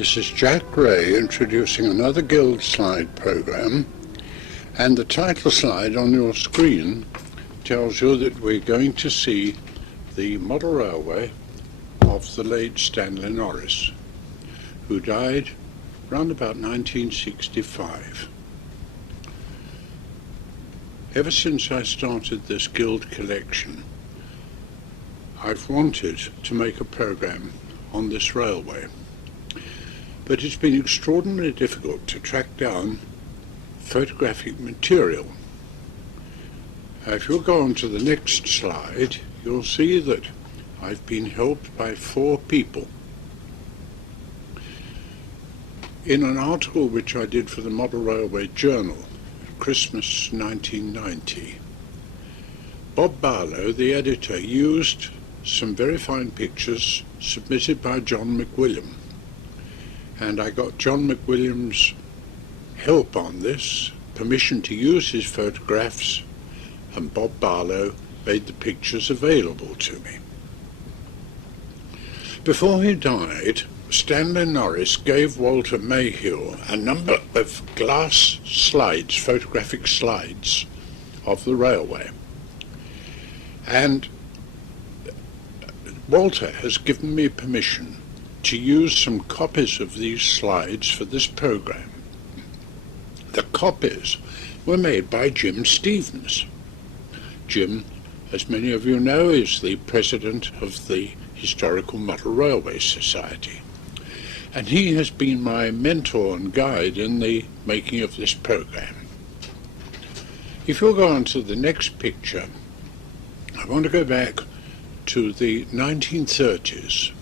This is Jack Ray introducing another GOG Slide program, and the title slide on your screen tells you that we're going to see the model railway of the late Stanley Norris, who died around about 1965. Ever since I started this Guild collection, I've wanted to make a program on this railway. But it's been extraordinarily difficult to track down photographic material. If you'll go on to the next slide, you'll see that I've been helped by 4 people. In an article which I did for the Model Railway Journal, Christmas 1990, Bob Barlow, the editor, used some very fine pictures submitted by John McWilliam. And I got John McWilliam's help on this, permission to use his photographs, and Bob Barlow made the pictures available to me. Before he died, Stanley Norris gave Walter Mayhew a number of glass slides, photographic slides of the railway. And Walter has given me permission to use some copies of these slides for this program. The copies were made by Jim Stevens. Jim, as many of you know, is the president of the Historical Model Railway Society, and he has been my mentor and guide in the making of this program. If you'll go on to the next picture, I want to go back to the 1930s.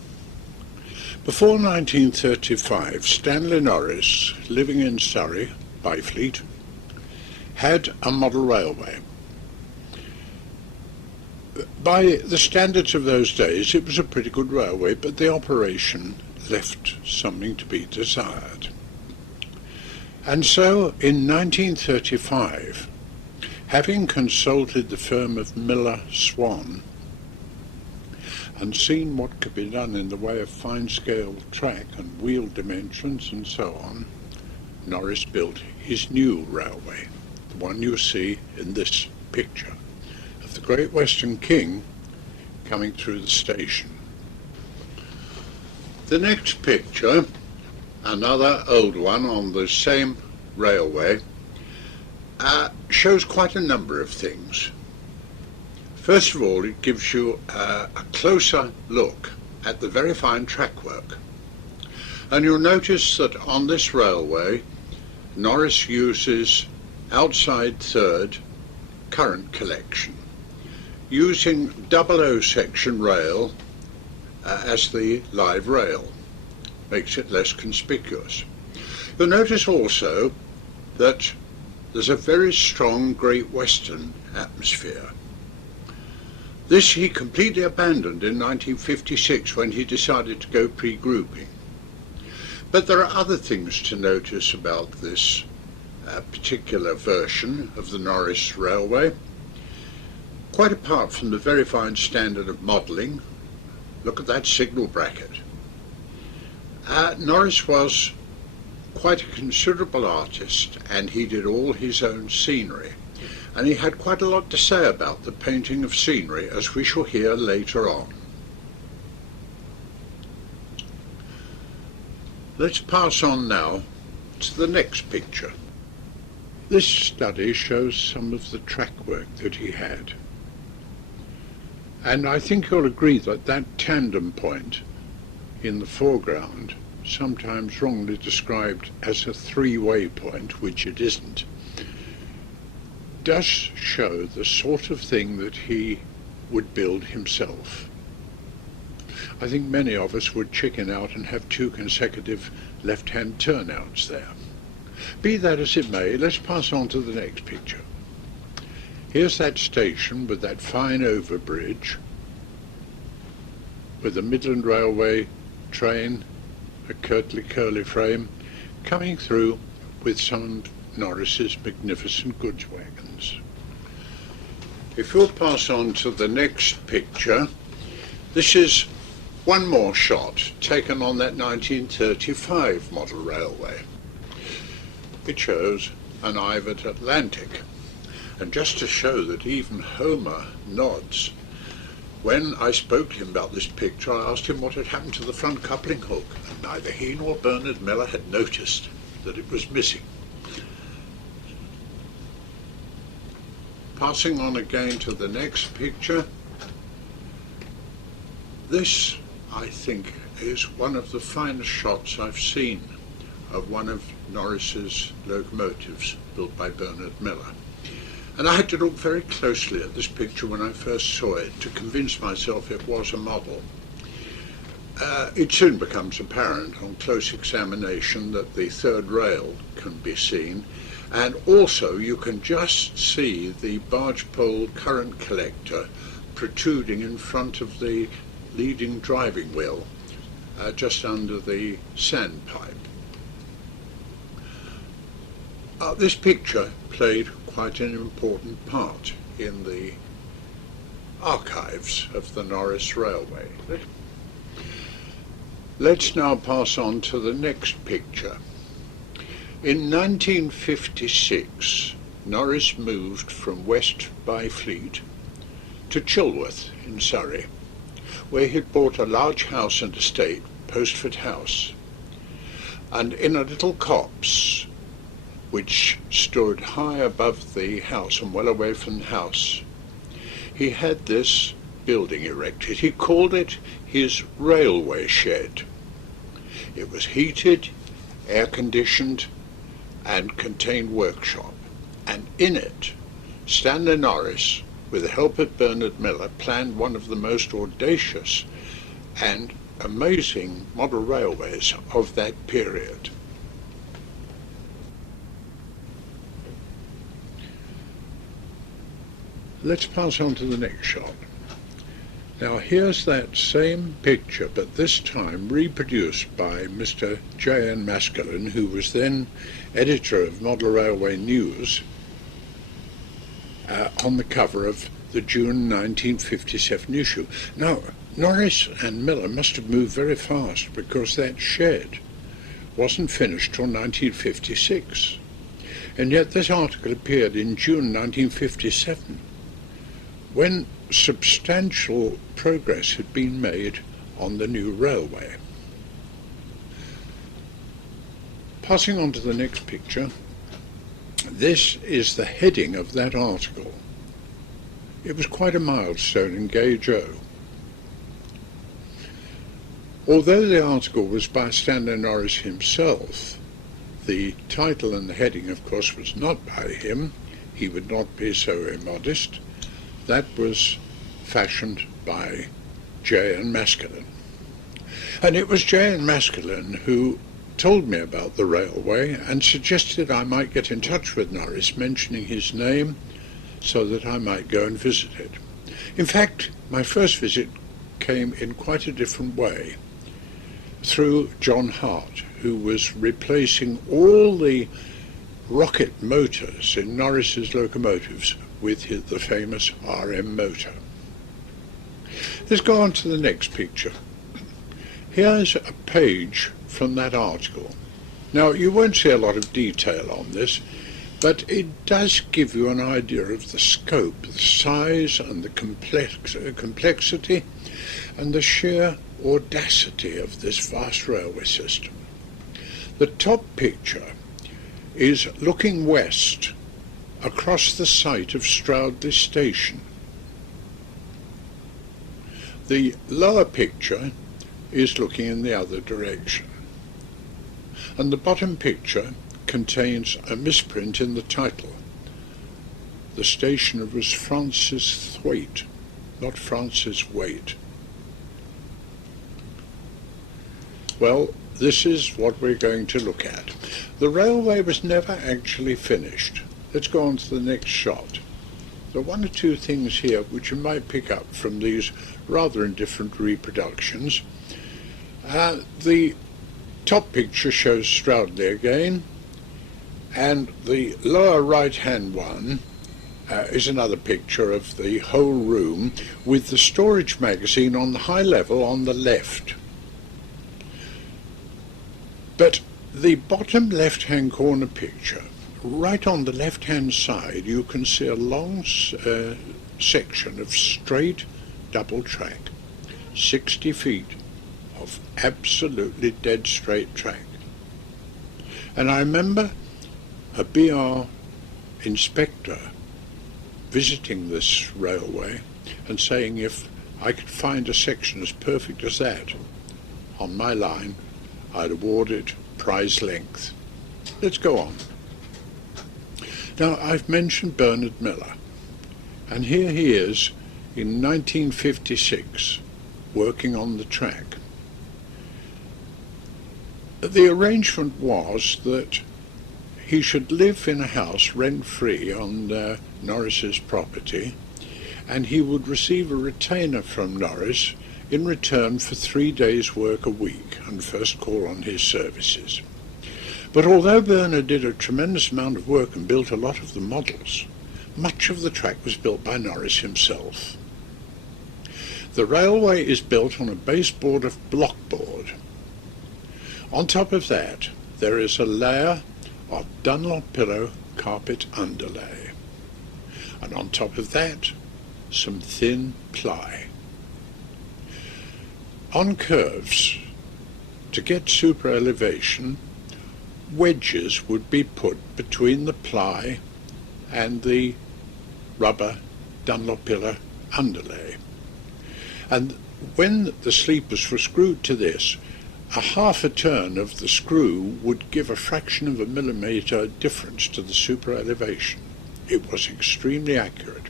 Before 1935, Stanley Norris, living in Surrey, Byfleet, had a model railway. By the standards of those days, it was a pretty good railway, but the operation left something to be desired. And so, in 1935, having consulted the firm of Miller Swan, and seen what could be done in the way of fine-scale track and wheel dimensions and so on, Norris built his new railway, the one you see in this picture, of the Great Western King coming through the station. The next picture, another old one on the same railway, shows quite a number of things. First of all, it gives you a closer look at the very fine track work. And you'll notice that on this railway, Norris uses outside third current collection, using 00 section rail as the live rail. Makes it less conspicuous. You'll notice also that there's a very strong Great Western atmosphere. This he completely abandoned in 1956 when he decided to go pre-grouping. But there are other things to notice about this particular version of the Norris Railway. Quite apart from the very fine standard of modelling, look at that signal bracket. Norris was quite a considerable artist, and he did all his own scenery. And he had quite a lot to say about the painting of scenery, as we shall hear later on. Let's pass on now to the next picture. This study shows some of the track work that he had. And I think you'll agree that that tandem point in the foreground, sometimes wrongly described as a three-way point, which it isn't, does show the sort of thing that he would build himself. I think many of us would chicken out and have 2 consecutive left-hand turnouts there. Be that as it may, let's pass on to the next picture. Here's that station with that fine overbridge, with the Midland Railway train, a curly frame, coming through with some of Norris's magnificent goods wagons. If you'll pass on to the next picture, this is one more shot taken on that 1935 model railway. It shows an Ivet Atlantic, and just to show that even Homer nods, when I spoke to him about this picture, I asked him what had happened to the front coupling hook, and neither he nor Bernard Miller had noticed that it was missing. Passing on again to the next picture, this, I think, is one of the finest shots I've seen of one of Norris's locomotives built by Bernard Miller. And I had to look very closely at this picture when I first saw it to convince myself it was a model. It soon becomes apparent on close examination that the third rail can be seen, and also you can just see the barge pole current collector protruding in front of the leading driving wheel, just under the sandpipe. This picture played quite an important part in the archives of the Norris Railway. Let's now pass on to the next picture. In 1956, Norris moved from West Byfleet to Chilworth in Surrey, where he'd bought a large house and estate, Postford House, and in a little copse which stood high above the house and well away from the house, he had this building erected. He called it his railway shed. It was heated, air-conditioned, and contained workshop, and in it Stanley Norris, with the help of Bernard Miller, planned one of the most audacious and amazing model railways of that period. Let's pass on to the next shot. Now here's that same picture, but this time reproduced by Mr. J.N. Maskelyne, who was then editor of Model Railway News, on the cover of the June 1957 issue. Now, Norris and Miller must have moved very fast, because that shed wasn't finished till 1956. And yet this article appeared in June 1957, when substantial progress had been made on the new railway. Passing on to the next picture, this is the heading of that article. It was quite a milestone in GOG. Although the article was by Stanley Norris himself, the title and the heading, of course, was not by him. He would not be so immodest. That was fashioned by J.N. Maskelyne. And it was J.N. Maskelyne who told me about the railway and suggested I might get in touch with Norris, mentioning his name, so that I might go and visit it. In fact, my first visit came in quite a different way, through John Hart, who was replacing all the rocket motors in Norris's locomotives with the famous RM motor. Let's go on to the next picture. Here's a page from that article. Now, you won't see a lot of detail on this, but it does give you an idea of the scope, the size and the complexity and the sheer audacity of this vast railway system. The top picture is looking west across the site of Stroudley Station. The lower picture is looking in the other direction. And the bottom picture contains a misprint in the title. The station was Francis Thwaite, not Francis Waite. Well, this is what we're going to look at. The railway was never actually finished. Let's go on to the next shot. There are one or two things here which you might pick up from these rather indifferent reproductions. The top picture shows Stroudley again, and the lower right-hand one is another picture of the whole room with the storage magazine on the high level on the left. But the bottom left-hand corner picture, right on the left-hand side, you can see a long section of straight double track, 60 feet of absolutely dead straight track. And I remember a BR inspector visiting this railway and saying if I could find a section as perfect as that on my line, I'd award it prize length. Let's go on. Now, I've mentioned Bernard Miller, and here he is in 1956 working on the track. The arrangement was that he should live in a house rent-free on Norris's property, and he would receive a retainer from Norris in return for 3 days' work a week and first call on his services. But although Bernard did a tremendous amount of work and built a lot of the models, much of the track was built by Norris himself. The railway is built on a baseboard of blockboard. On top of that, there is a layer of Dunlop pillow carpet underlay, and on top of that, some thin ply. On curves, to get super elevation, wedges would be put between the ply and the rubber Dunlop pillow underlay. And when the sleepers were screwed to this, a half a turn of the screw would give a fraction of a millimetre difference to the super elevation. It was extremely accurate.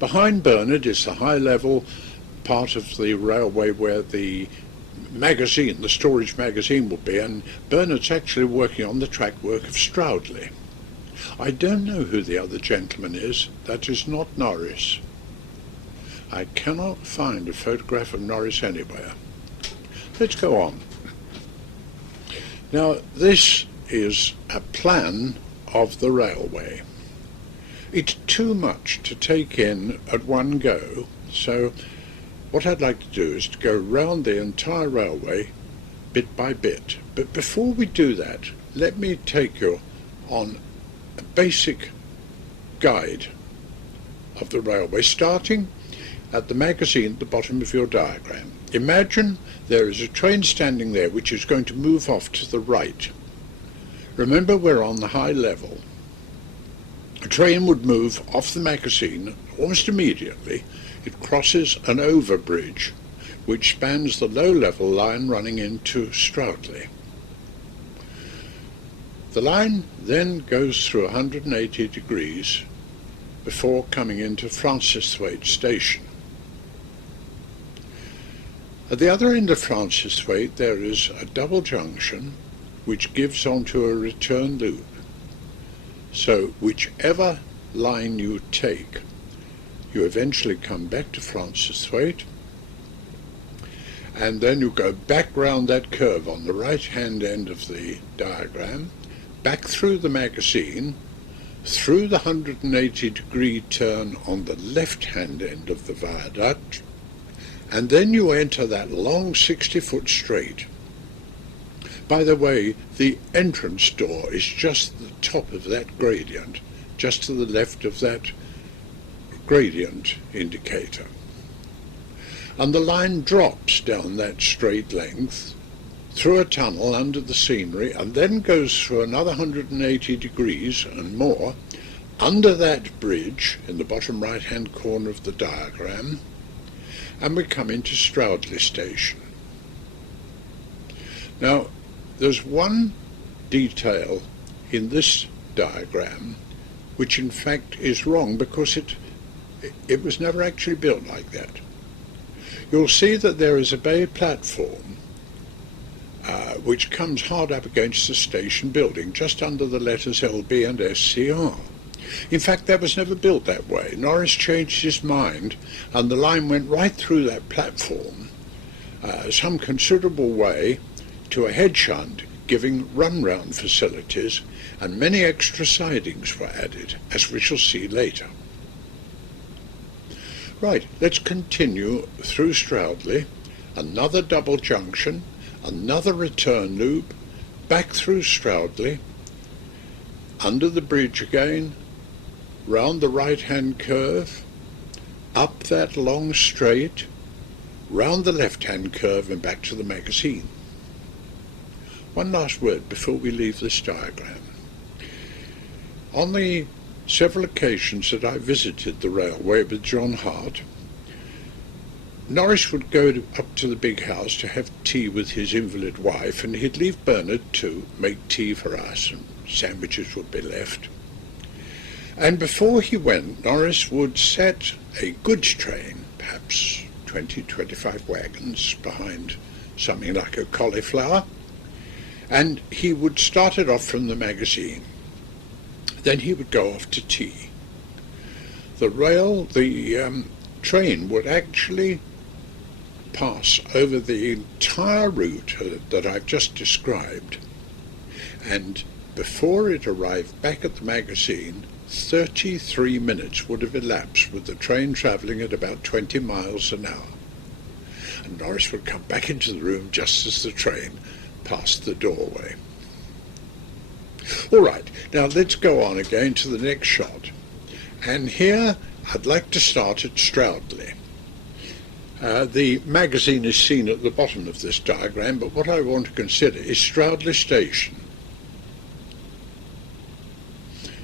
Behind Bernard is the high level part of the railway where the magazine, the storage magazine, will be, and Bernard's actually working on the track work of Stroudley. I don't know who the other gentleman is. That is not Norris. I cannot find a photograph of Norris anywhere. Let's go on. Now, this is a plan of the railway. It's too much to take in at one go, so what I'd like to do is to go round the entire railway bit by bit. But before we do that, let me take you on a basic guide of the railway, starting at the magazine at the bottom of your diagram. Imagine there is a train standing there which is going to move off to the right. Remember, we're on the high level. A train would move off the magazine almost immediately. It crosses an overbridge which spans the low-level line running into Stroudley. The line then goes through 180 degrees before coming into Francisthwaite station. At the other end of Francisthwaite there is a double junction which gives onto a return loop. So whichever line you take, you eventually come back to Francisthwaite, and then you go back round that curve on the right-hand end of the diagram, back through the magazine, through the 180-degree turn on the left-hand end of the viaduct, and then you enter that long 60-foot straight. By the way, the entrance door is just the top of that gradient, just to the left of that gradient indicator. And the line drops down that straight length through a tunnel under the scenery, and then goes through another 180 degrees and more under that bridge in the bottom right-hand corner of the diagram, and we come into Stroudley station. Now, there's one detail in this diagram which in fact is wrong, because it was never actually built like that. You'll see that there is a bay platform which comes hard up against the station building, just under the letters LB and SCR. In fact, that was never built that way. Norris changed his mind, and the line went right through that platform, some considerable way, to a hedge shunt, giving run-round facilities, and many extra sidings were added, as we shall see later. Right, let's continue through Stroudley, another double junction, another return loop, back through Stroudley, under the bridge again, round the right-hand curve, up that long straight, round the left-hand curve and back to the magazine. One last word before we leave this diagram. On the several occasions that I visited the railway with John Hart, Norris would go up to the big house to have tea with his invalid wife, and he'd leave Bernard to make tea for us, and sandwiches would be left. And before he went, Norris would set a goods train, perhaps 20-25 wagons behind something like a cauliflower, and he would start it off from the magazine. Then he would go off to tea. The train would actually pass over the entire route that I've just described, and before it arrived back at the magazine, 33 minutes would have elapsed with the train travelling at about 20 miles an hour. And Norris would come back into the room just as the train passed the doorway. All right, now let's go on again to the next shot. And here I'd like to start at Stroudley. The magazine is seen at the bottom of this diagram, but what I want to consider is Stroudley Station.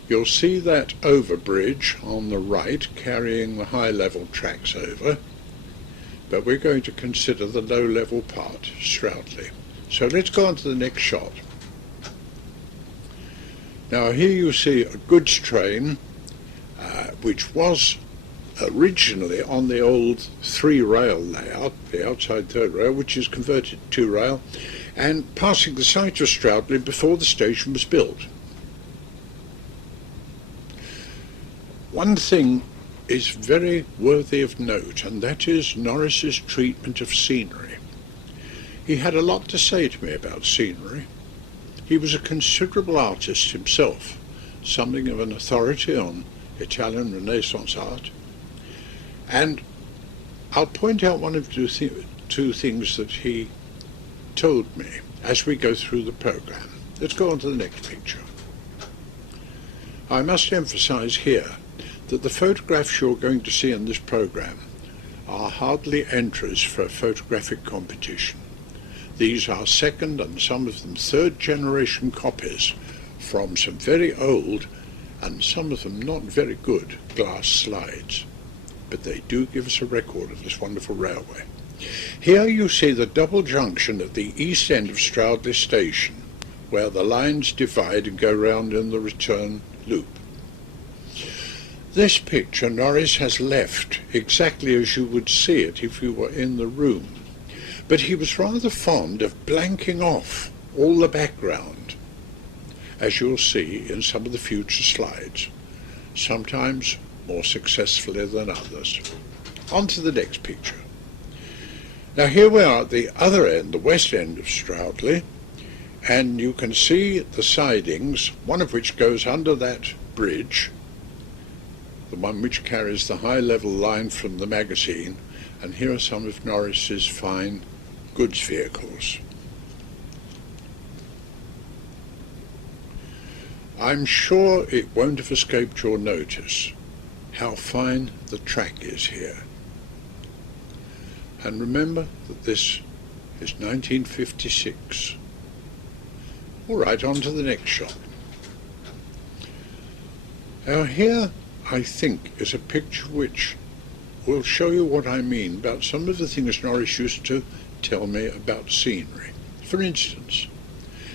You'll see that overbridge on the right carrying the high-level tracks over, but we're going to consider the low-level part, Stroudley. So let's go on to the next shot. Now here you see a goods train, which was originally on the old 3-rail layout, the outside third rail, which is converted to 2-rail, and passing the site of Stroudley before the station was built. One thing is very worthy of note, and that is Norris's treatment of scenery. He had a lot to say to me about scenery. He was a considerable artist himself, something of an authority on Italian Renaissance art. And I'll point out one of two things that he told me as we go through the program. Let's go on to the next picture. I must emphasize here that the photographs you're going to see in this program are hardly entries for a photographic competition. These are second and some of them third generation copies from some very old and some of them not very good glass slides, but they do give us a record of this wonderful railway. Here you see the double junction at the east end of Stroudley Station, where the lines divide and go round in the return loop. This picture Norris has left exactly as you would see it if you were in the room, but he was rather fond of blanking off all the background, as you'll see in some of the future slides, sometimes more successfully than others. On to the next picture. Now here we are at the other end, the west end of Stroudley, and you can see the sidings, one of which goes under that bridge, the one which carries the high-level line from the magazine, and here are some of Norris's fine goods vehicles. I'm sure it won't have escaped your notice how fine the track is here. And remember that this is 1956. All right, on to the next shot. Now here, I think, is a picture which will show you what I mean about some of the things Norris used to tell me about scenery. For instance,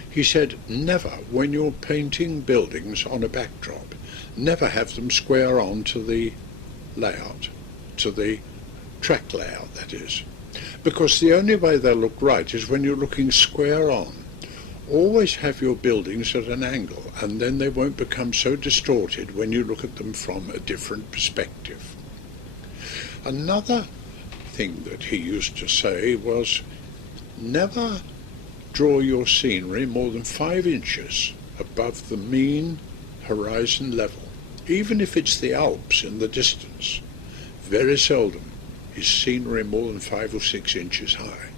he said, never, when you're painting buildings on a backdrop, never have them square on to the layout, to the track layout, that is. Because the only way they'll look right is when you're looking square on. Always have your buildings at an angle, and then they won't become so distorted when you look at them from a different perspective. Another thing that he used to say was, never draw your scenery more than 5 inches above the mean horizon level, even if it's the Alps in the distance. very seldom is scenery more than 5 or 6 inches high.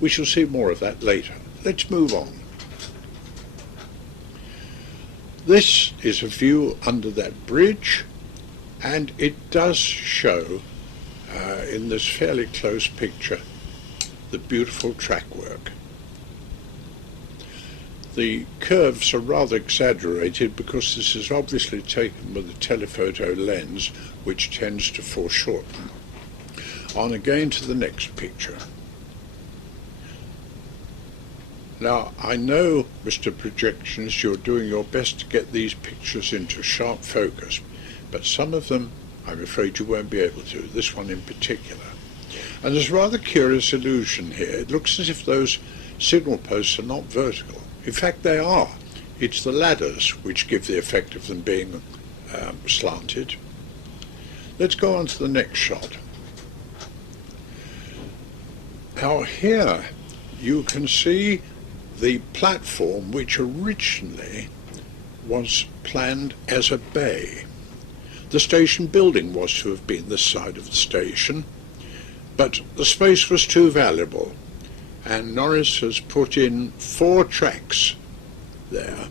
We shall see more of that later. Let's move on. This is a view under that bridge, and it does show in this fairly close picture the beautiful track work. The curves are rather exaggerated because this is obviously taken with a telephoto lens, which tends to foreshorten. On again to the next picture. Now, I know, Mr. Projectionist, you're doing your best to get these pictures into sharp focus, but some of them, I'm afraid you won't be able to, this one in particular. And there's a rather curious illusion here. It looks as if those signal posts are not vertical. In fact, they are. It's the ladders which give the effect of them being slanted. Let's go on to the next shot. Now here you can see the platform which originally was planned as a bay. The station building was to have been this side of the station, but the space was too valuable, and Norris has put in 4 tracks there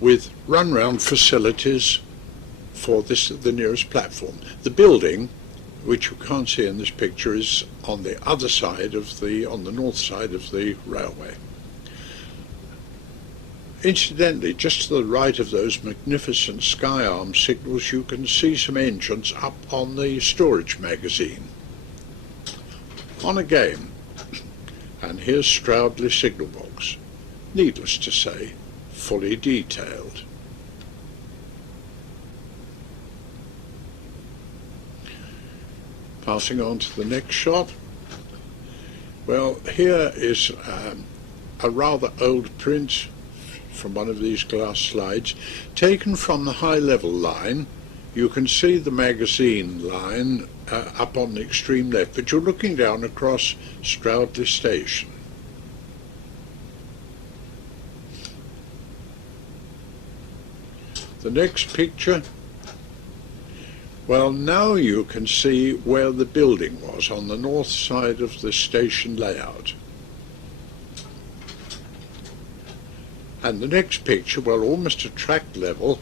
with run-round facilities for the nearest platform. The building, which you can't see in this picture, is on the other side of on the north side of the railway. Incidentally, just to the right of those magnificent sky arm signals, you can see some engines up on the storage magazine. On again, and here's Stroudley signal box, needless to say, fully detailed. Passing on to the next shot. Well, here is a rather old print from one of these glass slides, taken from the high level line. You can see the magazine line up on the extreme left, but you're looking down across Stroudley Station. The next picture, well, now you can see where the building was on the north side of the station layout. And the next picture, well, almost a track level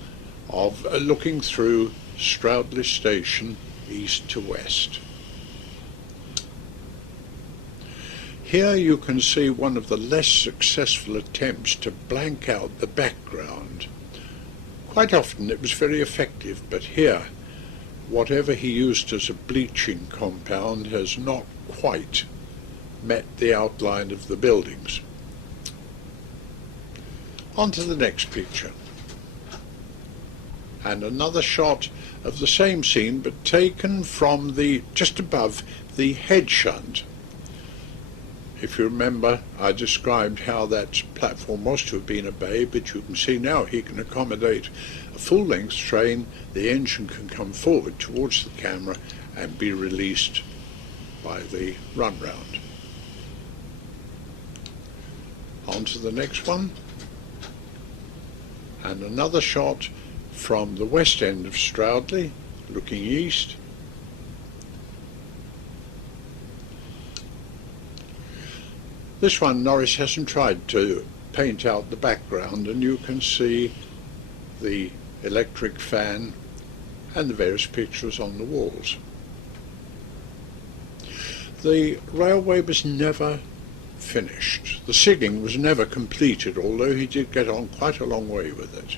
of looking through Stroudley Station east to west. Here you can see one of the less successful attempts to blank out the background. Quite often it was very effective, but here, whatever he used as a bleaching compound has not quite met the outline of the buildings. On to the next picture. And another shot of the same scene, but taken from just above the head shunt. If you remember, I described how that platform was to have been a bay, but you can see now he can accommodate a full-length train. The engine can come forward towards the camera and be released by the run-round. On to the next one. And another shot from the west end of Stroudley, looking east. This one, Norris hasn't tried to paint out the background, and you can see the electric fan and the various pictures on the walls. The railway was never finished. The sigging was never completed, although he did get on quite a long way with it.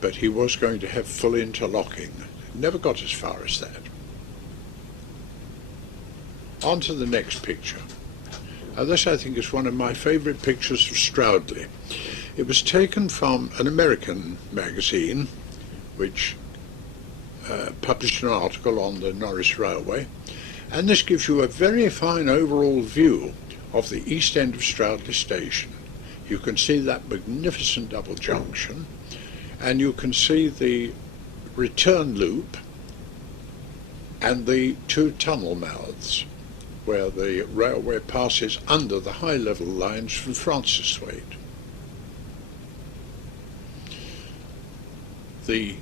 But he was going to have full interlocking. Never got as far as that. On to the next picture. This, I think, is one of my favourite pictures of Stroudley. It was taken from an American magazine which published an article on the Norris Railway, and this gives you a very fine overall view of the east end of Stroudley Station. You can see that magnificent double junction, and you can see the return loop and the 2 tunnel mouths where the railway passes under the high level lines from Francesthwaite. The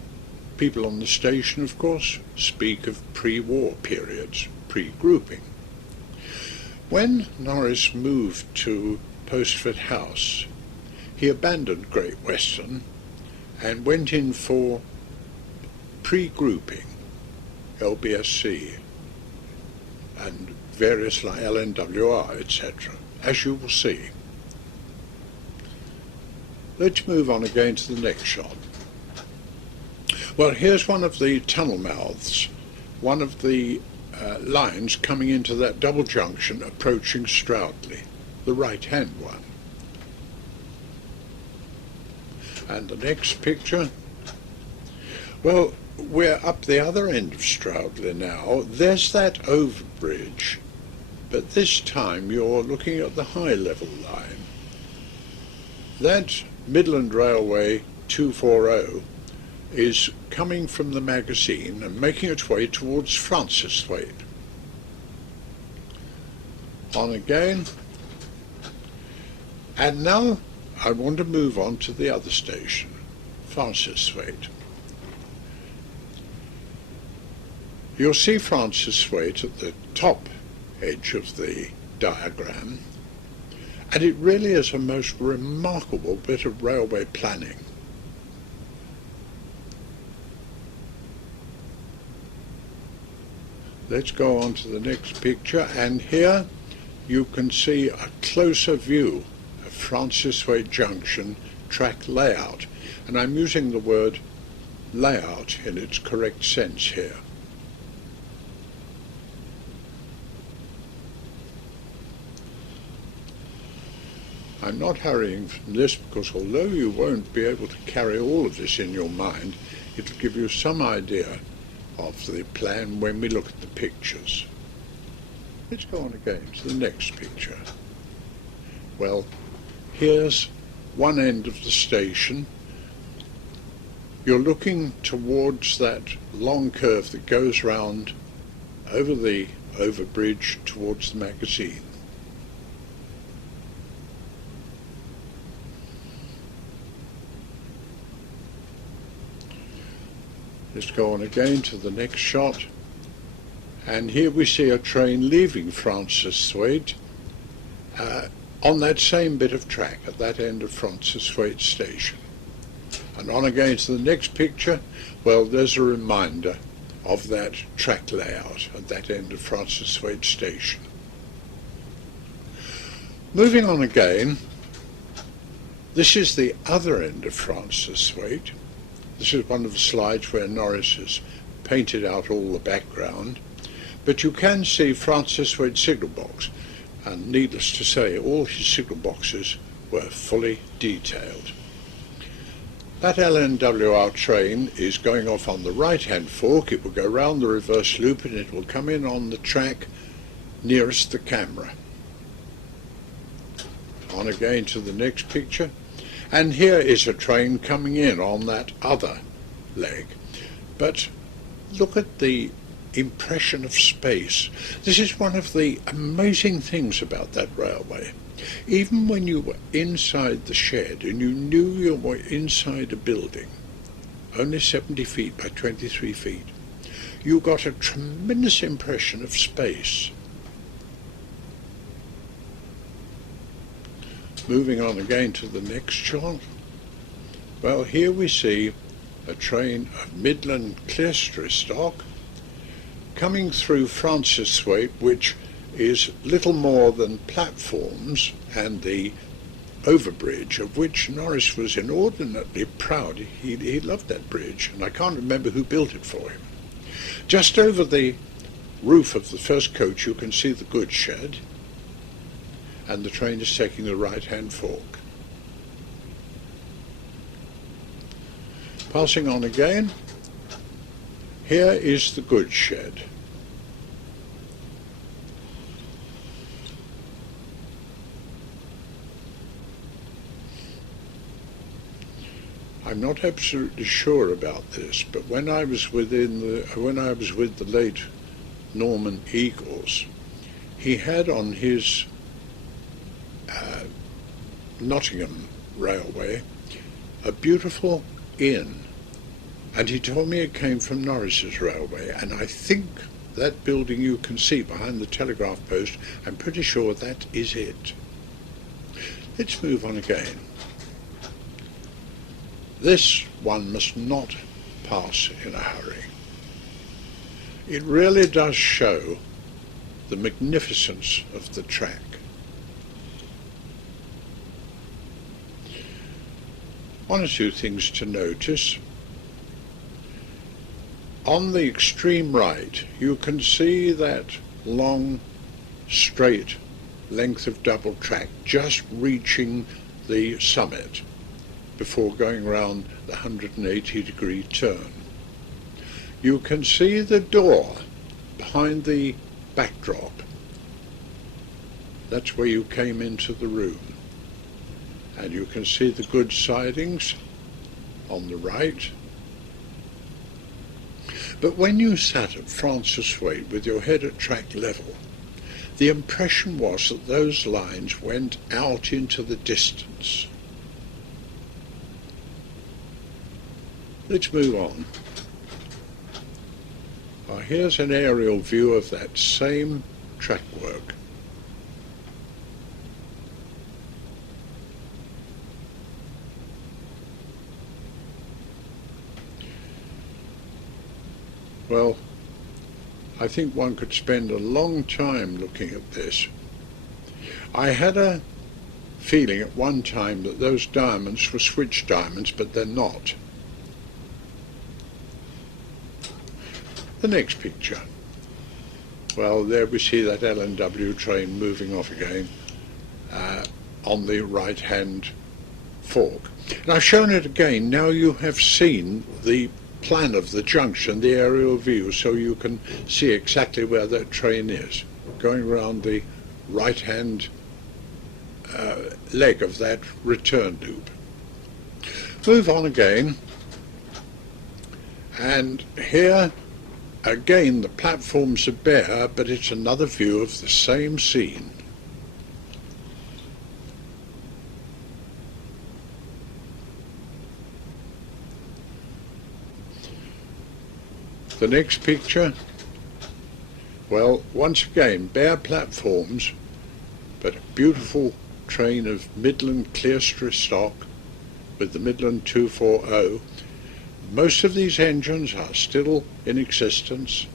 People on the station, of course, speak of pre-war periods, pre-grouping. When Norris moved to Postford House, he abandoned Great Western and went in for pre-grouping, LBSC, and various like LNWR, etc., as you will see. Let's move on again to the next shot. Well, here's one of the tunnel mouths, one of the lines coming into that double junction approaching Stroudley, the right-hand one. And the next picture, well, we're up the other end of Stroudley now. There's that overbridge, but this time you're looking at the high-level line. That Midland Railway 240 is coming from the magazine and making its way towards Francesthwaite. On again. And now I want to move on to the other station, Francesthwaite. You'll see Francesthwaite at the top edge of the diagram, and it really is a most remarkable bit of railway planning. Let's go on to the next picture, and here you can see a closer view of Francesthwaite Junction track layout, and I'm using the word layout in its correct sense here. I'm not hurrying from this because although you won't be able to carry all of this in your mind, it'll give you some idea of the plan when we look at the pictures. Let's go on again to the next picture. Well, here's one end of the station. You're looking towards that long curve that goes round over the overbridge towards the magazine. Let's go on again to the next shot, and here we see a train leaving Francesthwaite on that same bit of track at that end of Francesthwaite station. And on again to the next picture. Well, there's a reminder of that track layout at that end of Francesthwaite station. Moving on again, this is the other end of Francesthwaite. This is one of the slides where Norris has painted out all the background, but you can see Francesthwaite signal box, and needless to say, all his signal boxes were fully detailed. That LNWR train is going off on the right-hand fork. It will go round the reverse loop and it will come in on the track nearest the camera. On again to the next picture. And here is a train coming in on that other leg. But look at the impression of space. This is one of the amazing things about that railway. Even when you were inside the shed and you knew you were inside a building, only 70 feet by 23 feet, you got a tremendous impression of space. Moving on again to the next shot. Well, here we see a train of Midland Clerestory stock coming through Francesthwaite, which is little more than platforms and the overbridge, of which Norris was inordinately proud. He loved that bridge, and I can't remember who built it for him. Just over the roof of the first coach you can see the goods shed, and the train is taking the right-hand fork. Passing on again, here is the goods shed. I'm not absolutely sure about this, but when I was with the late Norman Eagles, he had on his Nottingham Railway a beautiful inn And he told me it came from Norris's Railway, and I think that building you can see behind the telegraph post, I'm pretty sure that is it. Let's move on again. This one must not pass in a hurry. It really does show the magnificence of the track. One or two things to notice. On the extreme right, you can see that long, straight length of double track just reaching the summit before going round the 180-degree turn. You can see the door behind the backdrop. That's where you came into the room. And you can see the goods sidings on the right. But when you sat at Francis Waite with your head at track level, the impression was that those lines went out into the distance. Let's move on. Here's an aerial view of that same track work. Well, I think one could spend a long time looking at this. I had a feeling at one time that those diamonds were switch diamonds, but they're not. The next picture. Well, there we see that L&W train moving off again on the right-hand fork. And I've shown it again. Now you have seen the plan of the junction, the aerial view, so you can see exactly where that train is, going around the right-hand leg of that return loop. Move on again, and here again the platforms are bare, but it's another view of the same scene. The next picture, well, once again, bare platforms, but a beautiful train of Midland Clerestory stock with the Midland 240. Most of these engines are still in existence,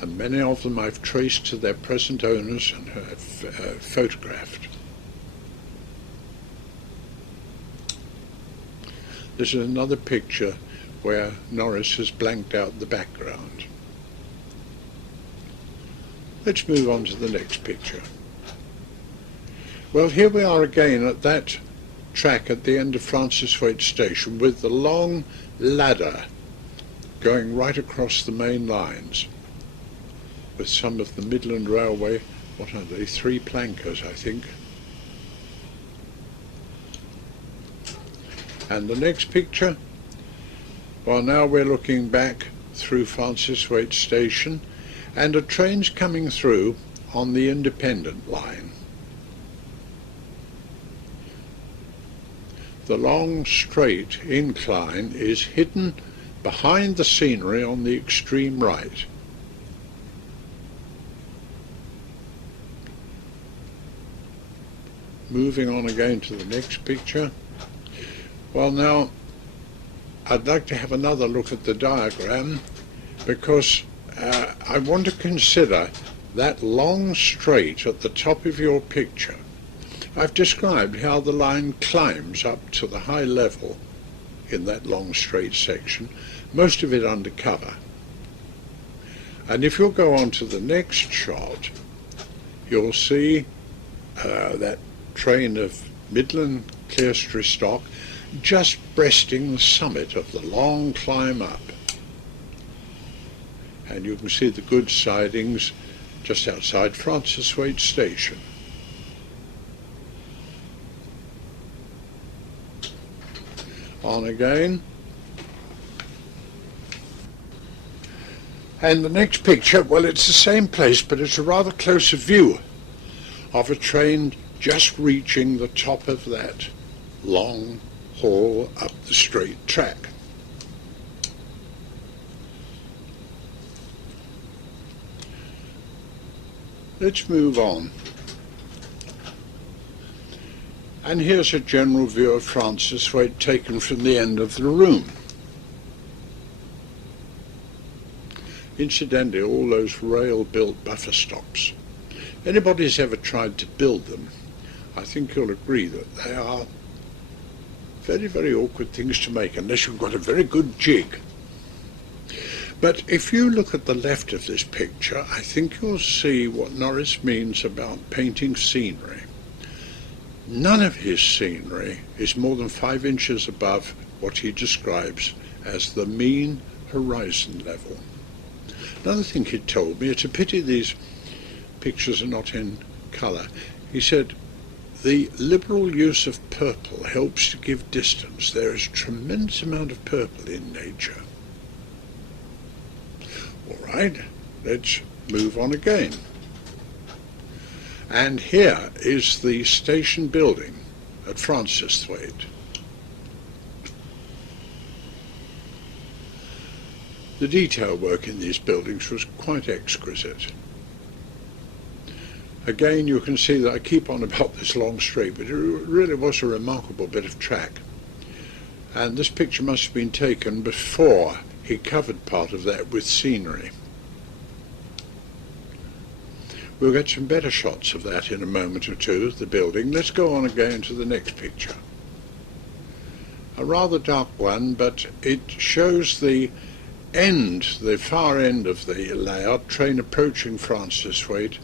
and many of them I've traced to their present owners and have photographed. This is another picture where Norris has blanked out the background. Let's move on to the next picture. Well, here we are again at that track at the end of Francis Waite Station with the long ladder going right across the main lines with some of the Midland Railway, what are they, 3 plankers I think. And the next picture, well, now we're looking back through Francis Waite Station, and a train's coming through on the Independent line. The long straight incline is hidden behind the scenery on the extreme right. Moving on again to the next picture. Well, now I'd like to have another look at the diagram, because I want to consider that long straight at the top of your picture. I've described how the line climbs up to the high level in that long straight section, most of it under cover. And if you'll go on to the next shot, you'll see that train of Midland Clerestory stock just breasting the summit of the long climb up. And you can see the goods sidings just outside Francis Waite Station. On again. And the next picture, well, it's the same place, but it's a rather closer view of a train just reaching the top of that long haul up the straight track. Let's move on. And here's a general view of Francis Thwaite taken from the end of the room. Incidentally, all those rail-built buffer stops, anybody's ever tried to build them, I think you'll agree that they are very, very awkward things to make unless you've got a very good jig. But if you look at the left of this picture, I think you'll see what Norris means about painting scenery. None of his scenery is more than 5 inches above what he describes as the mean horizon level. Another thing he told me, it's a pity these pictures are not in colour. He said, the liberal use of purple helps to give distance. There is a tremendous amount of purple in nature. All right, let's move on again. And here is the station building at Francis Thwaite. The detail work in these buildings was quite exquisite. Again, you can see that I keep on about this long street, but it really was a remarkable bit of track. And this picture must have been taken before he covered part of that with scenery. We'll get some better shots of that in a moment or two, the building. Let's go on again to the next picture. A rather dark one, but it shows the far end of the layout, train approaching Francis Thwaite.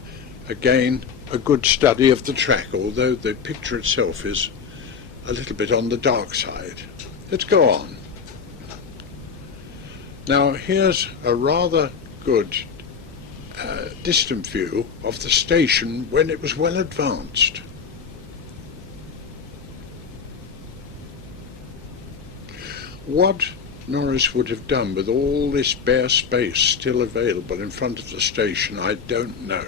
Again, a good study of the track, although the picture itself is a little bit on the dark side. Let's go on. Now here's a rather good distant view of the station when it was well advanced. What Norris would have done with all this bare space still available in front of the station, I don't know.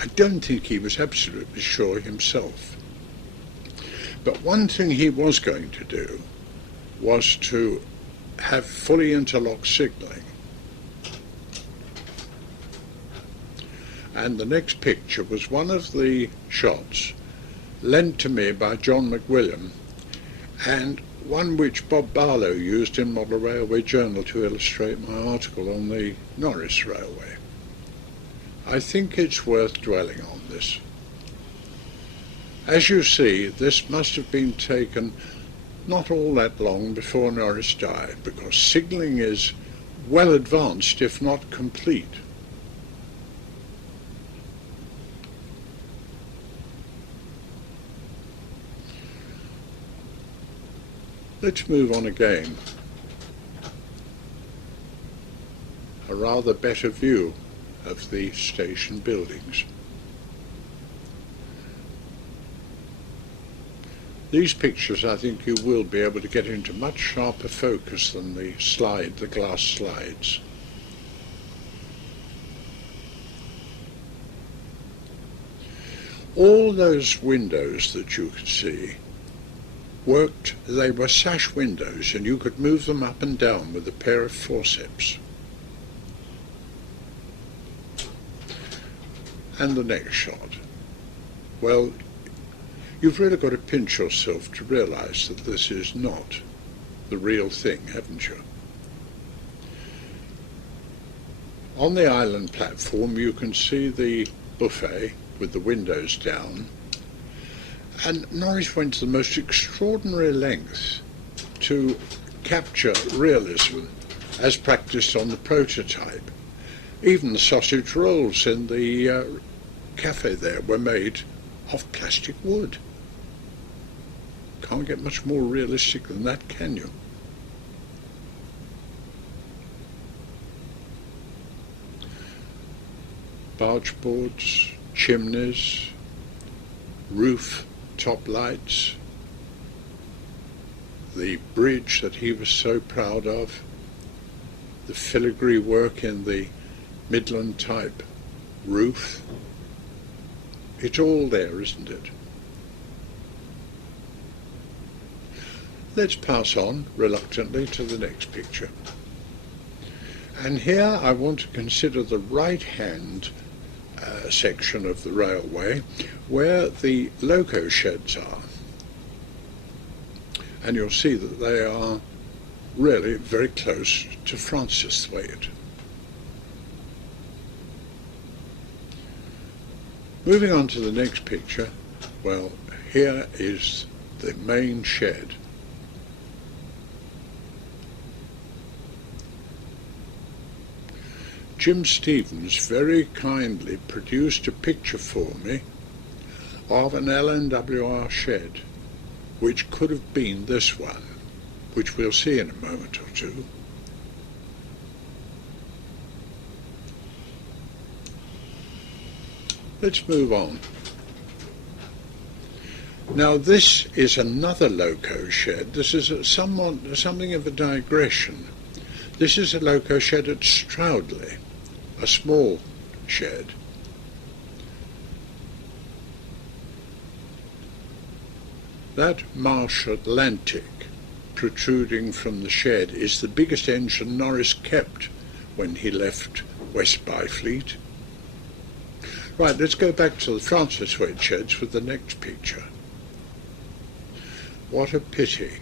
I don't think he was absolutely sure himself. But one thing he was going to do was to have fully interlocked signalling. And the next picture was one of the shots lent to me by John McWilliam, and one which Bob Barlow used in Model Railway Journal to illustrate my article on the Norris Railway. I think it's worth dwelling on this. As you see, this must have been taken not all that long before Norris died, because signalling is well advanced, if not complete. Let's move on again. A rather better view of the station buildings. These pictures, I think you will be able to get into much sharper focus than the glass slides. All those windows that you can see worked, they were sash windows, and you could move them up and down with a pair of forceps. And the next shot. Well, you've really got to pinch yourself to realize that this is not the real thing, haven't you? On the island platform you can see the buffet with the windows down, and Norris went to the most extraordinary lengths to capture realism as practiced on the prototype. Even the sausage rolls in the cafe there were made of plastic wood. Can't get much more realistic than that, can you? Barge boards, chimneys, roof top lights, the bridge that he was so proud of, the filigree work in the Midland type roof. It's all there, isn't it? Let's pass on reluctantly to the next picture. And here I want to consider the right-hand section of the railway where the loco sheds are. And you'll see that they are really very close to Francisthwaite. Moving on to the next picture, well, here is the main shed. Jim Stevens very kindly produced a picture for me of an LNWR shed, which could have been this one, which we'll see in a moment or two. Let's move on. Now this is another loco shed. This is something of a digression. This is a loco shed at Stroudley, a small shed. That Marsh Atlantic protruding from the shed is the biggest engine Norris kept when he left West Byfleet. Right, let's go back to the Francisthwaite sheds with the next picture. What a pity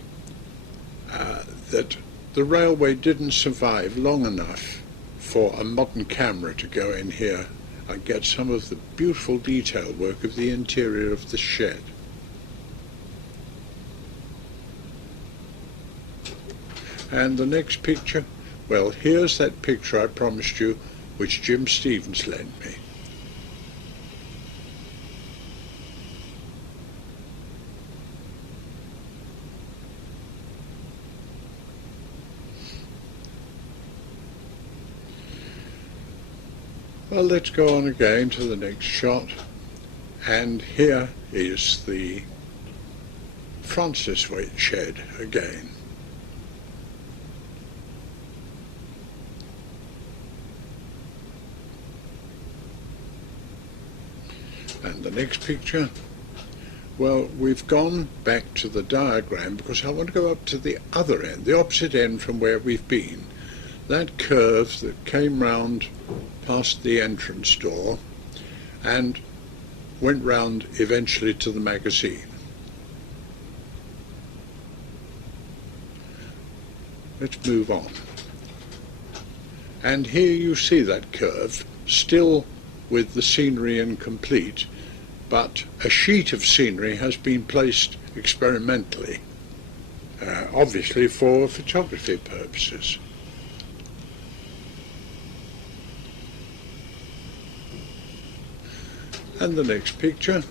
that the railway didn't survive long enough for a modern camera to go in here and get some of the beautiful detail work of the interior of the shed. And the next picture, well, here's that picture I promised you, which Jim Stevens lent me. Well, let's go on again to the next shot, and here is the Francisthwaite shed again. And the next picture, well, we've gone back to the diagram because I want to go up to the other end, the opposite end from where we've been. That curve that came round past the entrance door and went round eventually to the magazine. Let's move on. And here you see that curve, still with the scenery incomplete, but a sheet of scenery has been placed experimentally, obviously for photography purposes. And the next picture.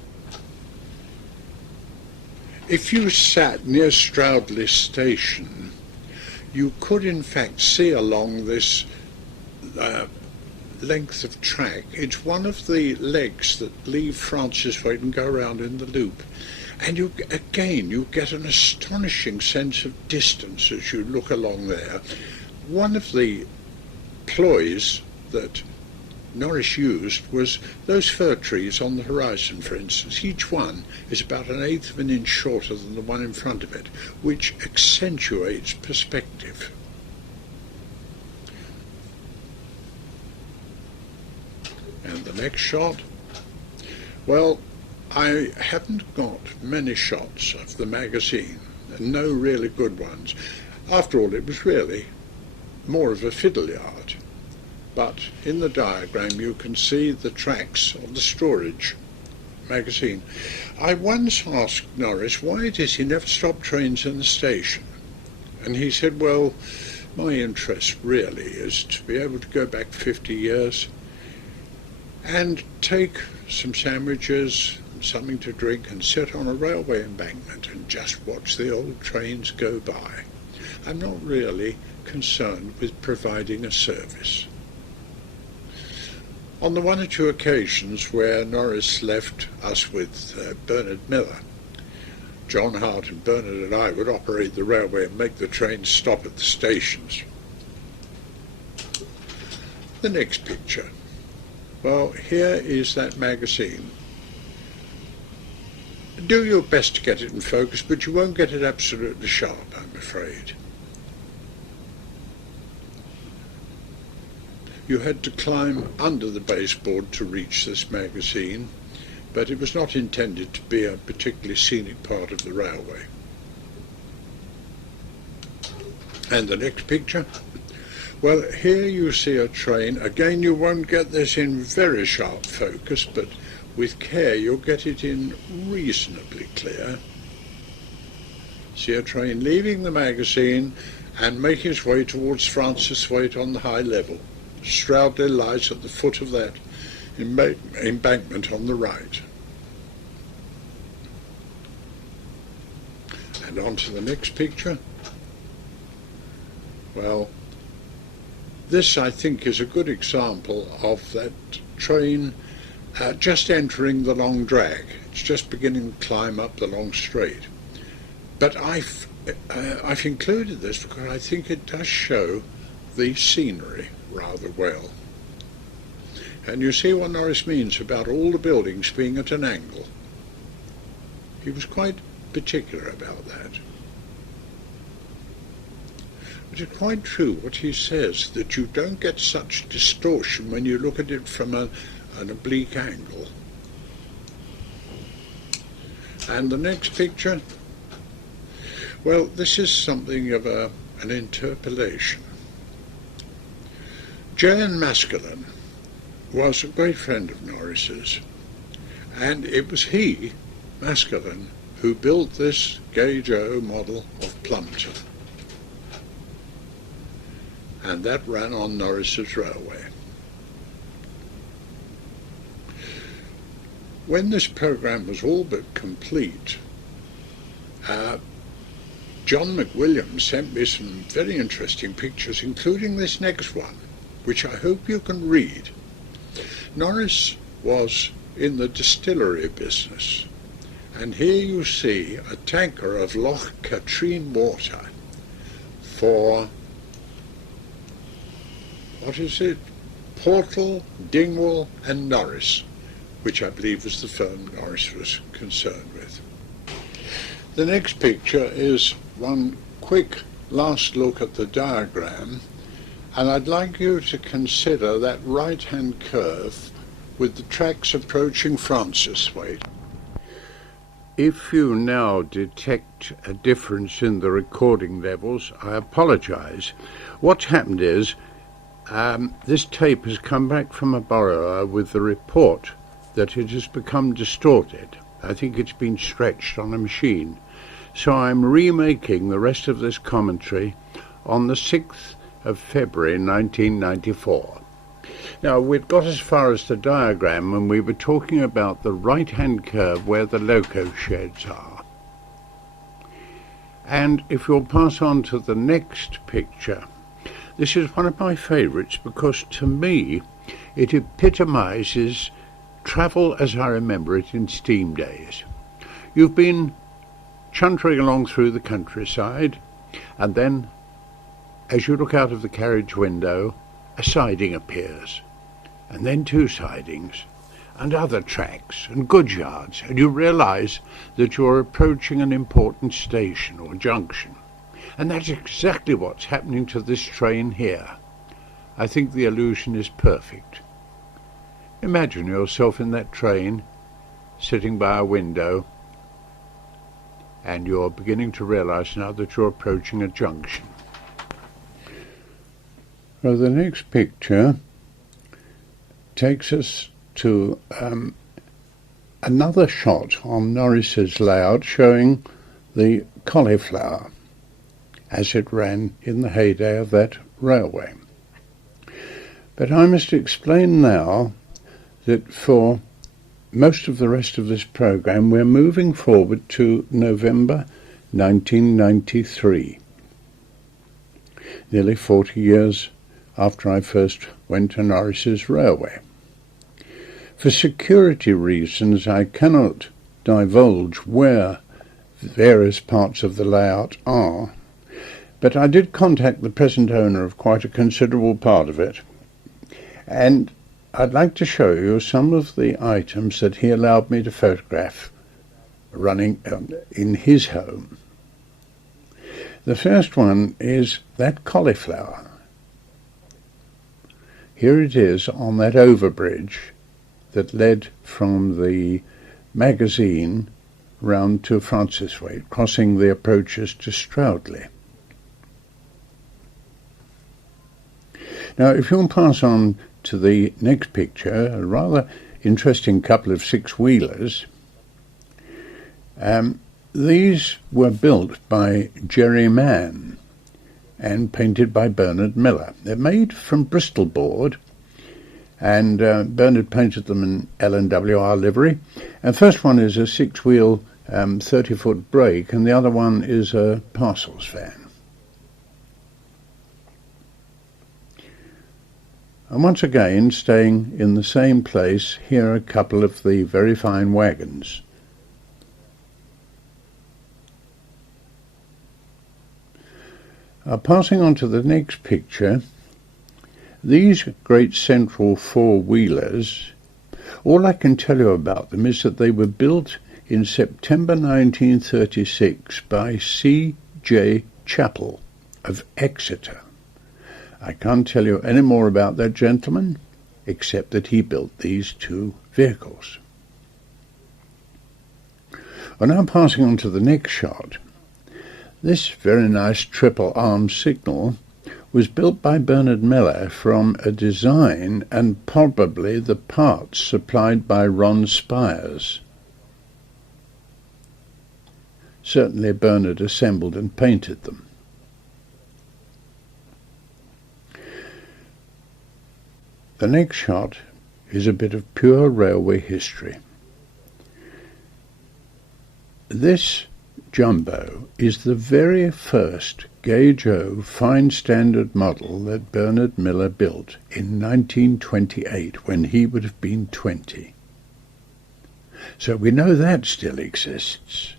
If you sat near Stroudley Station, you could in fact see along this length of track. It's one of the legs that leave Francisthwaite and go around in the loop. And you get an astonishing sense of distance as you look along there. One of the ploys that Norris used was those fir trees on the horizon, for instance. Each one is about 1/8 of an inch shorter than the one in front of it, which accentuates perspective. And the next shot, well, I haven't got many shots of the magazine, and no really good ones. After all, it was really more of a fiddle yard. But in the diagram you can see the tracks of the storage magazine. I once asked Norris why it is he never stopped trains in the station, and he said, well, my interest really is to be able to go back 50 years and take some sandwiches and something to drink and sit on a railway embankment and just watch the old trains go by. I'm not really concerned with providing a service. On the one or two occasions where Norris left us with Bernard Miller, John Hart and Bernard and I would operate the railway and make the trains stop at the stations. The next picture. Well, here is that magazine. Do your best to get it in focus, but you won't get it absolutely sharp, I'm afraid. You had to climb under the baseboard to reach this magazine, but it was not intended to be a particularly scenic part of the railway. And the next picture? Well, here you see a train. Again, you won't get this in very sharp focus, but with care you'll get it in reasonably clear. See a train leaving the magazine and making its way towards Francis Waite on the high level. Stroudley lies at the foot of that embankment on the right. And on to the next picture. Well, this I think is a good example of that train just entering the long drag. It's just beginning to climb up the long straight. But I've included this because I think it does show the scenery rather well. And you see what Norris means about all the buildings being at an angle. He was quite particular about that. But it's quite true what he says, that you don't get such distortion when you look at it from an oblique angle. And the next picture, well, this is something of an interpolation. J.N. Maskelyne was a great friend of Norris's, and it was he, Maskelyne, who built this Gauge O model of Plumpton. And that ran on Norris's railway. When this programme was all but complete, John McWilliams sent me some very interesting pictures, including this next one, which I hope you can read. Norris was in the distillery business, and here you see a tanker of Loch Katrine water for, what is it, Portal, Dingwall and Norris, which I believe was the firm Norris was concerned with. The next picture is one quick last look at the diagram, and I'd like you to consider that right-hand curve with the tracks approaching Francis Waite. If you now detect a difference in the recording levels, I apologise. What's happened is this tape has come back from a borrower with the report that it has become distorted. I think it's been stretched on a machine. So I'm remaking the rest of this commentary on the 6th of February 1994. Now, we'd got as far as the diagram when we were talking about the right-hand curve where the loco sheds are. And if you'll pass on to the next picture, this is one of my favourites because to me it epitomises travel as I remember it in steam days. You've been chuntering along through the countryside, and then as you look out of the carriage window, a siding appears, and then two sidings, and other tracks and goods yards, and you realise that you're approaching an important station or junction. And that's exactly what's happening to this train here. I think the illusion is perfect. Imagine yourself in that train, sitting by a window, and you're beginning to realise now that you're approaching a junction. Well, the next picture takes us to another shot on Norris's layout showing the cauliflower as it ran in the heyday of that railway. But I must explain now that for most of the rest of this programme we're moving forward to November 1993, nearly 40 years after I first went to Norris's Railway. For security reasons I cannot divulge where various parts of the layout are, but I did contact the present owner of quite a considerable part of it, and I'd like to show you some of the items that he allowed me to photograph running in his home. The first one is that cauliflower. Here it is on that overbridge that led from the magazine round to Franciswaite, crossing the approaches to Stroudley. Now, if you'll pass on to the next picture, a rather interesting couple of six-wheelers. These were built by Jerry Mann and painted by Bernard Miller. They're made from Bristol board, and Bernard painted them in L&WR livery. And the first one is a six-wheel 30-foot brake, and the other one is a parcels van. And once again, staying in the same place, here are a couple of the very fine wagons. Passing on to the next picture, these great central four-wheelers, all I can tell you about them is that they were built in September 1936 by C.J. Chappell of Exeter. I can't tell you any more about that gentleman, except that he built these two vehicles. We're now passing on to the next shot. This very nice triple arm signal was built by Bernard Miller from a design and probably the parts supplied by Ron Spires. Certainly Bernard assembled and painted them. The next shot is a bit of pure railway history. This jumbo is the very first Gauge O fine standard model that Bernard Miller built in 1928 when he would have been 20. So we know that still exists.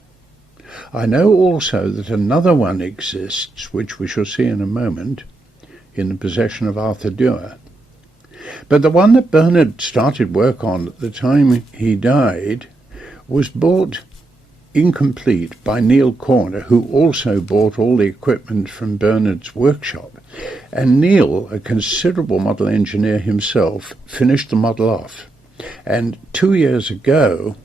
I know also that another one exists, which we shall see in a moment, in the possession of Arthur Dewar. But the one that Bernard started work on at the time he died was bought incomplete by Neil Corner, who also bought all the equipment from Bernard's workshop. And Neil, a considerable model engineer himself, finished the model off. And 2 years ago,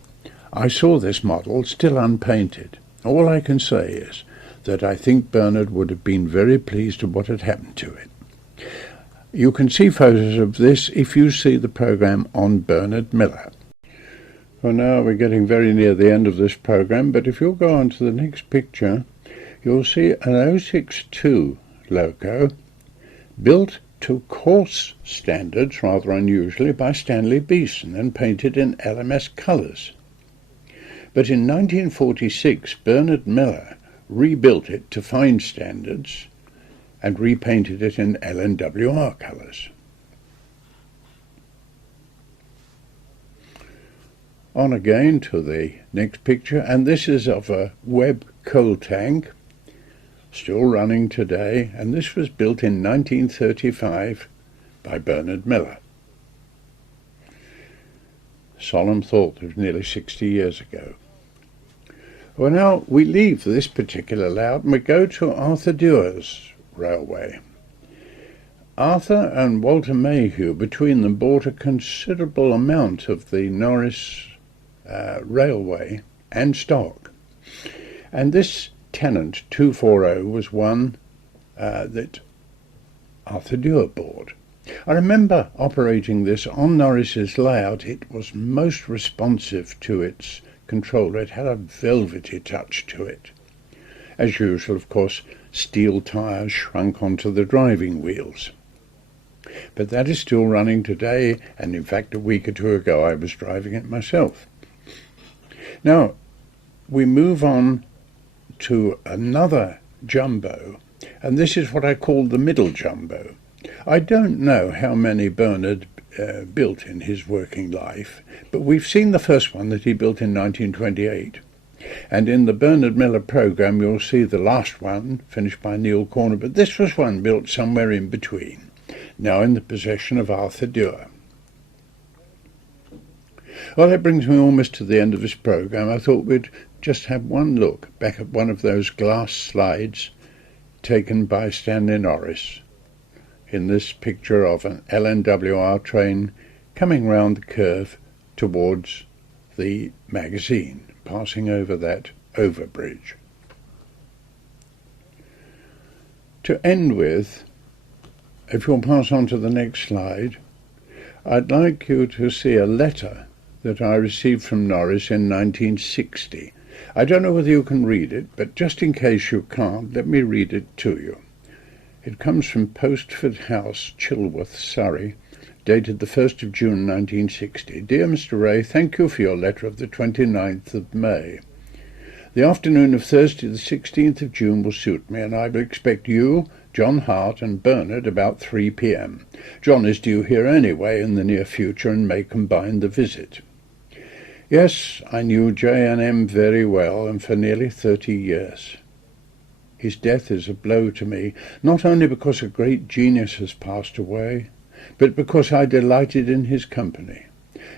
I saw this model still unpainted. All I can say is that I think Bernard would have been very pleased with what had happened to it. You can see photos of this if you see the program on Bernard Miller. Well, now we're getting very near the end of this program, but if you'll go on to the next picture, you'll see an 062 loco built to course standards, rather unusually, by Stanley Beeson and painted in LMS colours. But in 1946, Bernard Miller rebuilt it to fine standards and repainted it in L&WR colours. On again to the next picture, and this is of a Webb coal tank, still running today, and this was built in 1935 by Bernard Miller. Solemn thought, it was nearly 60 years ago. Well, now we leave this particular layout and we go to Arthur Dewar's railway. Arthur and Walter Mayhew, between them, bought a considerable amount of the Norris Railway and stock. And this Tennant 240 was one that Arthur Dewar bought. I remember operating this on Norris's layout. It was most responsive to its controller. It had a velvety touch to it. As usual, of course, steel tyres shrunk onto the driving wheels. But that is still running today, and in fact a week or two ago I was driving it myself. Now, we move on to another jumbo, and this is what I call the middle jumbo. I don't know how many Bernard built in his working life, but we've seen the first one that he built in 1928. And in the Bernard Miller program you'll see the last one, finished by Neil Corner, but this was one built somewhere in between, now in the possession of Arthur Dewar. Well, that brings me almost to the end of this program. I thought we'd just have one look back at one of those glass slides taken by Stanley Norris in this picture of an LNWR train coming round the curve towards the magazine, passing over that overbridge. To end with, if you'll pass on to the next slide, I'd like you to see a letter that I received from Norris in 1960. I don't know whether you can read it, but just in case you can't, let me read it to you. It comes from Postford House, Chilworth, Surrey, dated the 1st of June 1960. Dear Mr. Ray, thank you for your letter of the 29th of May. The afternoon of Thursday the 16th of June will suit me, and I will expect you, John Hart and Bernard about 3 p.m. John is due here anyway in the near future and may combine the visit. Yes, I knew J&M very well and for nearly 30 years. His death is a blow to me, not only because a great genius has passed away, but because I delighted in his company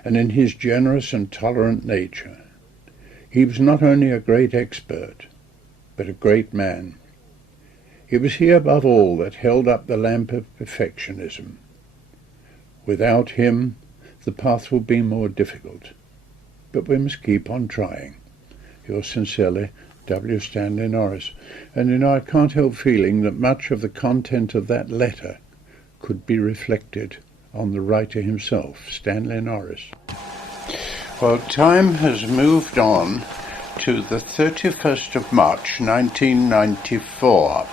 and in his generous and tolerant nature. He was not only a great expert, but a great man. It was he above all that held up the lamp of perfectionism. Without him, the path would be more difficult, but we must keep on trying. Yours sincerely, W. Stanley Norris. And I can't help feeling that much of the content of that letter could be reflected on the writer himself, Stanley Norris. Well, time has moved on to the 31st of March 1994,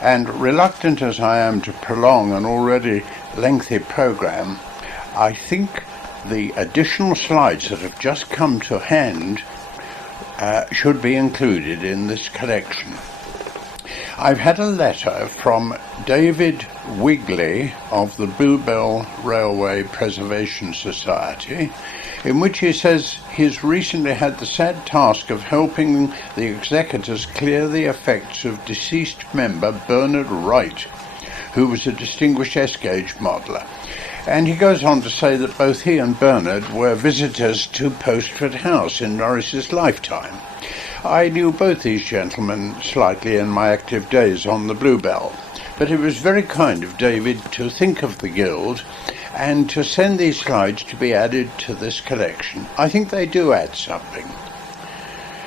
and reluctant as I am to prolong an already lengthy program, I think the additional slides that have just come to hand should be included in this collection. I've had a letter from David Wigley of the Bluebell Railway Preservation Society, in which he says he's recently had the sad task of helping the executors clear the effects of deceased member Bernard Wright, who was a distinguished S-gauge modeller. And he goes on to say that both he and Bernard were visitors to Postford House in Norris's lifetime. I knew both these gentlemen slightly in my active days on the Bluebell, but it was very kind of David to think of the Guild and to send these slides to be added to this collection. I think they do add something.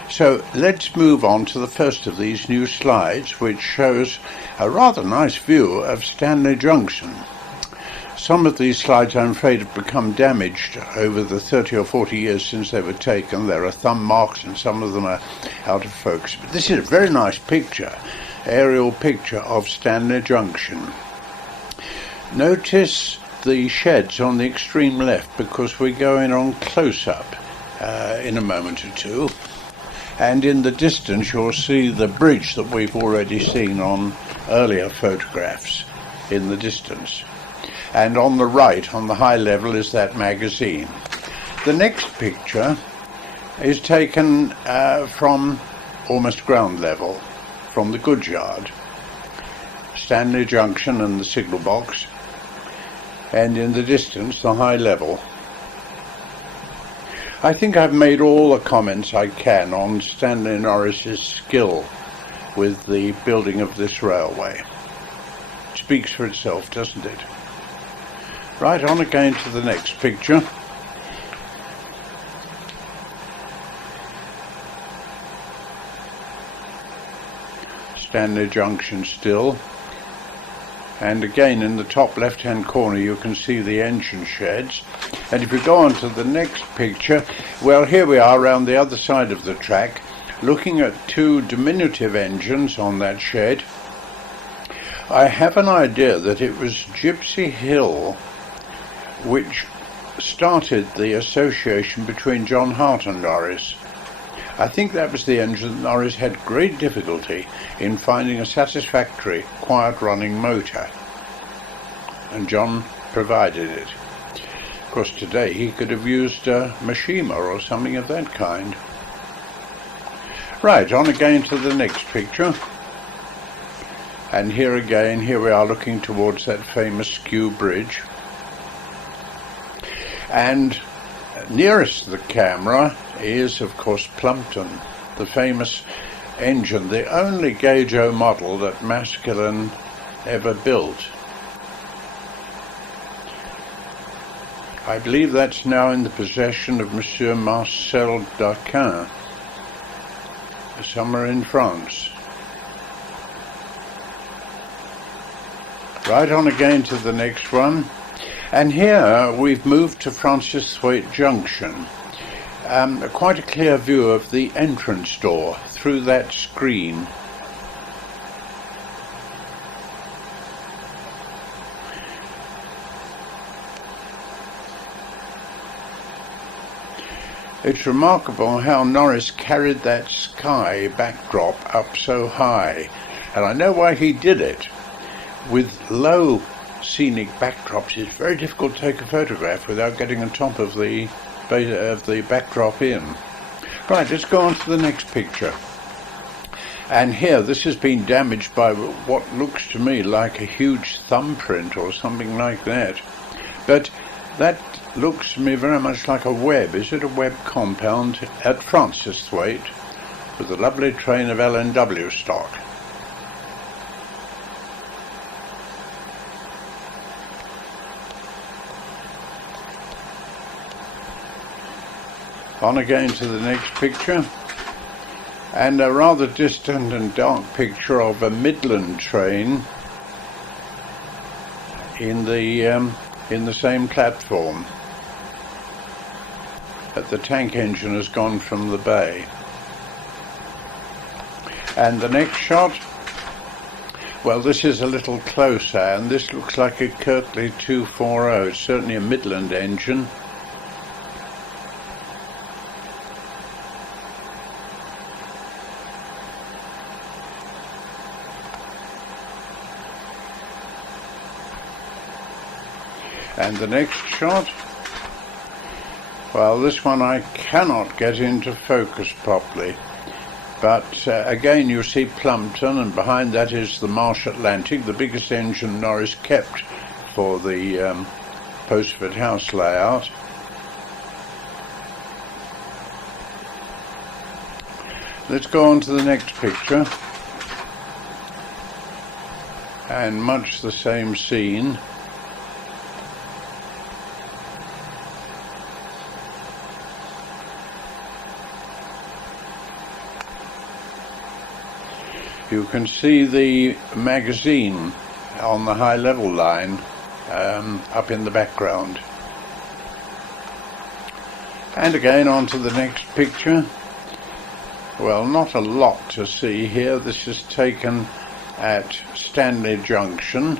So let's move on to the first of these new slides, which shows a rather nice view of Stanley Junction. Some of these slides, I'm afraid, have become damaged over the 30 or 40 years since they were taken. There are thumb marks and some of them are out of focus. But this is a very nice picture, aerial picture of Stanley Junction. Notice the sheds on the extreme left because we're going on close-up in a moment or two. And in the distance you'll see the bridge that we've already seen on earlier photographs in the distance. And on the right, on the high level, is that magazine. The next picture is taken from almost ground level, from the goods yard. Stanley Junction and the signal box, and in the distance, the high level. I think I've made all the comments I can on Stanley Norris's skill with the building of this railway. It speaks for itself, doesn't it? Right, on again to the next picture. Stanley Junction still. And again in the top left hand corner you can see the engine sheds. And if we go on to the next picture, well, here we are around the other side of the track, looking at two diminutive engines on that shed. I have an idea that it was Gypsy Hill which started the association between John Hart and Norris. I think that was the engine that Norris had great difficulty in finding a satisfactory, quiet-running motor, and John provided it. Of course, today he could have used a Mishima or something of that kind. Right, on again to the next picture. And here again, here we are looking towards that famous Skew Bridge. And nearest to the camera is, of course, Plumpton, the famous engine, the only Gauge O model that Maskelyne ever built. I believe that's now in the possession of Monsieur Marcel Daquin, somewhere in France. Right on again to the next one. And here we've moved to Francis Thwaite Junction. Quite a clear view of the entrance door through that screen. It's remarkable how Norris carried that sky backdrop up so high, and I know why he did it. With low scenic backdrops, it's very difficult to take a photograph without getting on top of the backdrop in. Right, let's go on to the next picture. And here, this has been damaged by what looks to me like a huge thumbprint or something like that. But that looks to me very much like a web. Is it a web compound at Francis Thwaite with a lovely train of L&W stock? On again to the next picture, and a rather distant and dark picture of a Midland train in the same platform. But the tank engine has gone from the bay. And the next shot, well, this is a little closer, and this looks like a Kirtley 240. It's certainly a Midland engine. And the next shot, well, this one I cannot get into focus properly, but again you see Plumpton, and behind that is the Marsh Atlantic, the biggest engine Norris kept for the Postford House layout. Let's go on to the next picture, and much the same scene. You can see the magazine on the high level line up in the background. And again on to the next picture. Well, not a lot to see here. This is taken at Stanley Junction.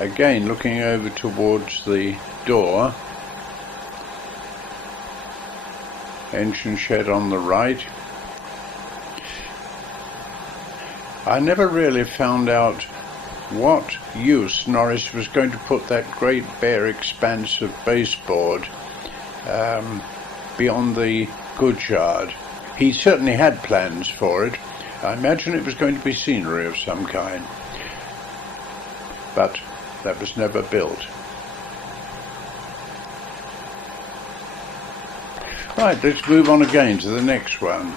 Again looking over towards the door. Engine shed on the right. I never really found out what use Norris was going to put that great bare expanse of baseboard beyond the goods yard. He certainly had plans for it. I imagine it was going to be scenery of some kind, but that was never built. Right, let's move on again to the next one.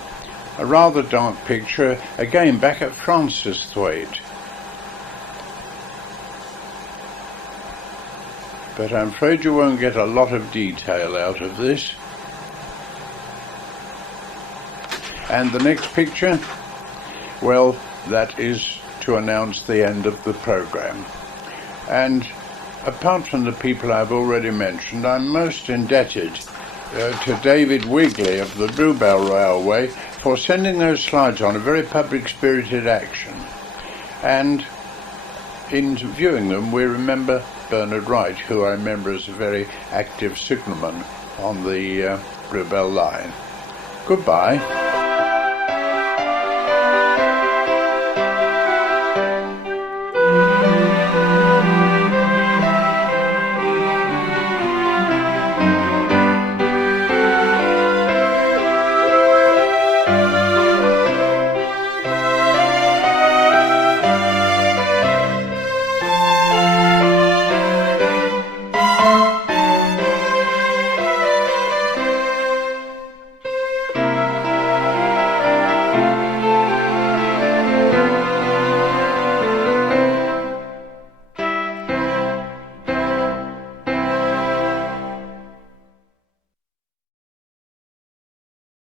A rather dark picture, again back at Francis Thwaite. But I'm afraid you won't get a lot of detail out of this. And the next picture, well, that is to announce the end of the programme. And apart from the people I've already mentioned, I'm most indebted to David Wigley of the Bluebell Railway for sending those slides on, a very public-spirited action. And in viewing them, we remember Bernard Wright, who I remember as a very active signalman on the Bluebell line. Goodbye.